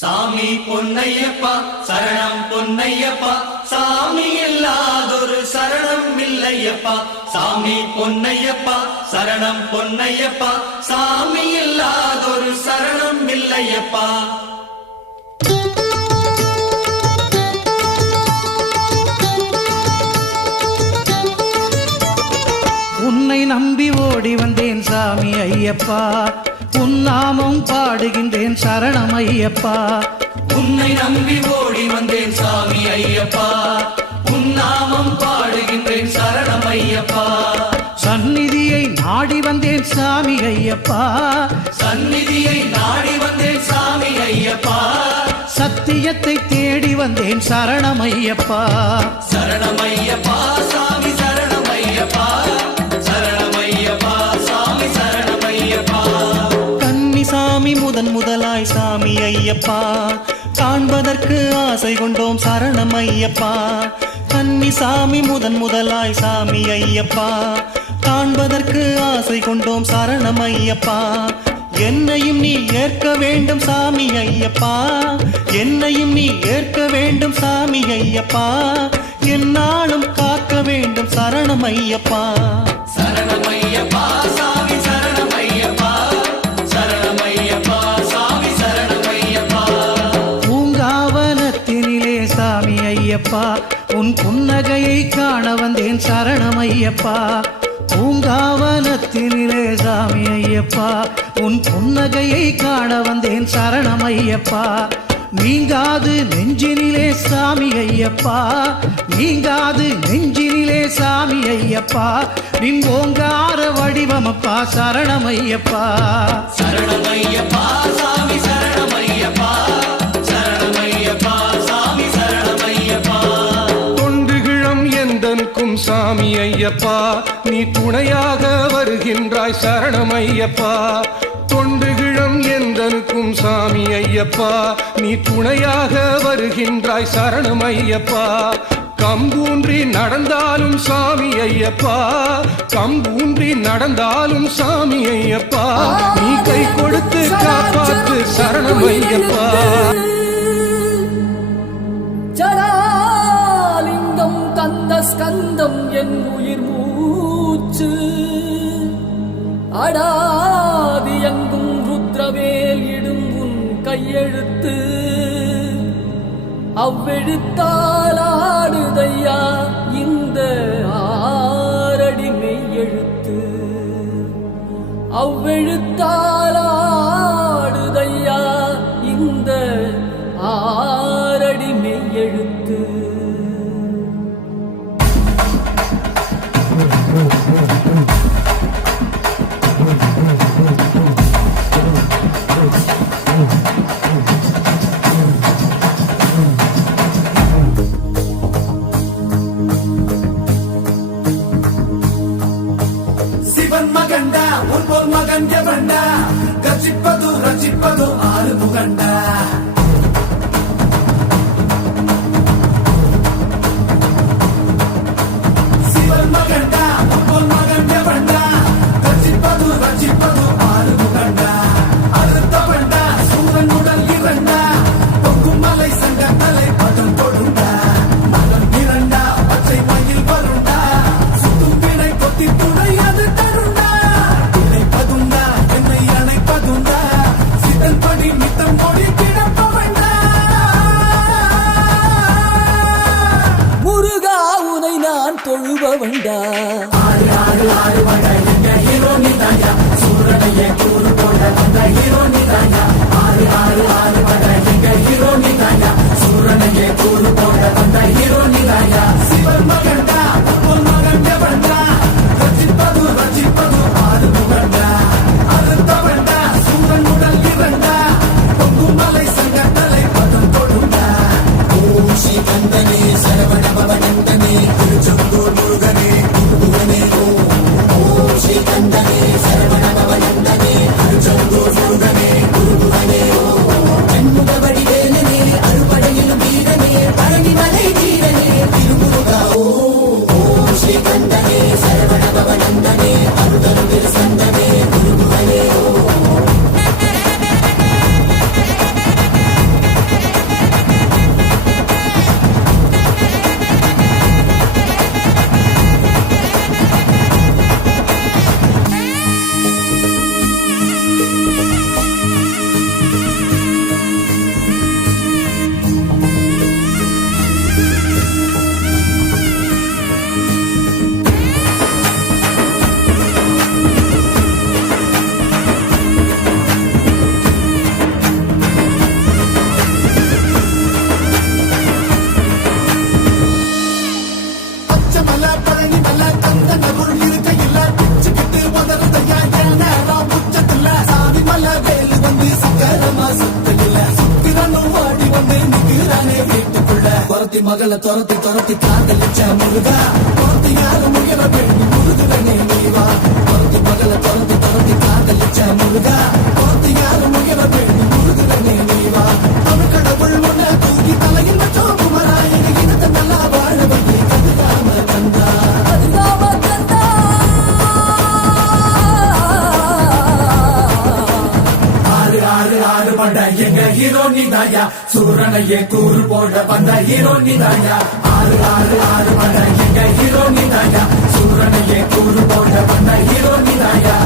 சாமி பொன்னையப்பா சரணம் பொன்னையப்பா. சாமி இல்லாதொரு சரணம் இல்லையப்பா. சாமி பொன்னையப்பா சரணம் பொன்னையப்பா. சாமி இல்லாதொரு சரணம் இல்லையப்பா. உன்னை நம்பி ஓடி வந்தேன் சாமி ஐயப்பா. உன் நாமம் பாடுகின்றேன் சரணம் ஐயப்பா. உன்னை நம்பி ஓடி வந்தேன் சாமி ஐயப்பா. உன் நாமம் பாடுகின்றேன் சரணம் ஐயப்பா. சந்நிதியை நாடி வந்தேன் சாமி ஐயப்பா. சந்நிதியை நாடி வந்தேன் சாமி ஐயப்பா. சத்தியத்தை தேடி வந்தேன் சரணம் ஐயப்பா. சரணமையப்பா ஐயப்பா. காண்பதற்கு ஆசை கொண்டோம் சரணம் ஐயப்பா. கன்னிசாமி முதன் முதலாய் சாமி ஐயப்பா. காண்பதற்கு ஆசை கொண்டோம் சரணம் ஐயப்பா. என்னையும் நீ ஏற்க வேண்டும் சாமி ஐயப்பா. என்னையும் நீ ஏற்க வேண்டும் சாமி ஐயப்பா. என்னாலும் காக்க வேண்டும் சரணம் ஐயப்பா. உன் புன்னகையை காண வந்தேன் சரணம் ஐயப்பா பூங்காவனத்தினிலே சாமி ஐயப்பா. உன் புன்னகையை காண வந்தேன் சரணம் ஐயப்பா நீங்காது நெஞ்சினிலே சாமி ஐயப்பா. நீங்காது நெஞ்சினிலே சாமி ஐயப்பா. நின் ஓங்கார வடிவமப்பா சரணம் ஐயப்பா சரணமையப்பா சாமி சரணமையப்பா சரணமையப்பா. ஐயப்பா நீ துணையாக வருகின்றாய் சரணம் ஐயப்பா தொண்டுகிழம் எந்தனுக்கும் சாமி ஐயப்பா நீ துணையாக வருகின்றாய் சரணம் ஐயப்பா கம்பூன்றி நடந்தாலும் சாமி ஐயப்பா கம்பூன்றி நடந்தாலும் சாமி ஐயப்பா. நீ கை கொடுத்து காப்பாத்து சரணம் ஐயப்பா மூச்சு அடாதி எங்கும் ருத்ரவேல் இடும் உன் கையெழுத்து. அவ்வெழுத்தால் ஆடுதையா இந்த ஆரடி மெய்யெழுத்து. அவ்வெழுத்தால் மகண்டா உன்போல் மகன் எவண்டா கர்ஜிப்பது ரச்சிப்பது ஆறு முகண்டா தொழுபவண்டா சிவன் சுத்தல சுத்திரனும் வாடி வந்து நிக்கிறானே வீட்டுக்குள்ள துரத்தி மகளை துரத்தி துரத்தி காதலிச்ச முருகா துரத்தி யாரு முயல வேண்டி முருகனே நீவா துரத்தி மகளை துரத்தி துரத்தி காதலிச்ச முருகா துரத்தி யாரு ஆறு பண்ட எங்க ஹீரோ நிதாயா? சூரனையே கூறு போட வந்த ஹீரோ நிதாயா? ஆறு ஆறு ஆறு பண்ட எங்க ஹீரோ நிதாயா? சூரனையே கூறு போட வந்த ஹீரோ நிதாயா?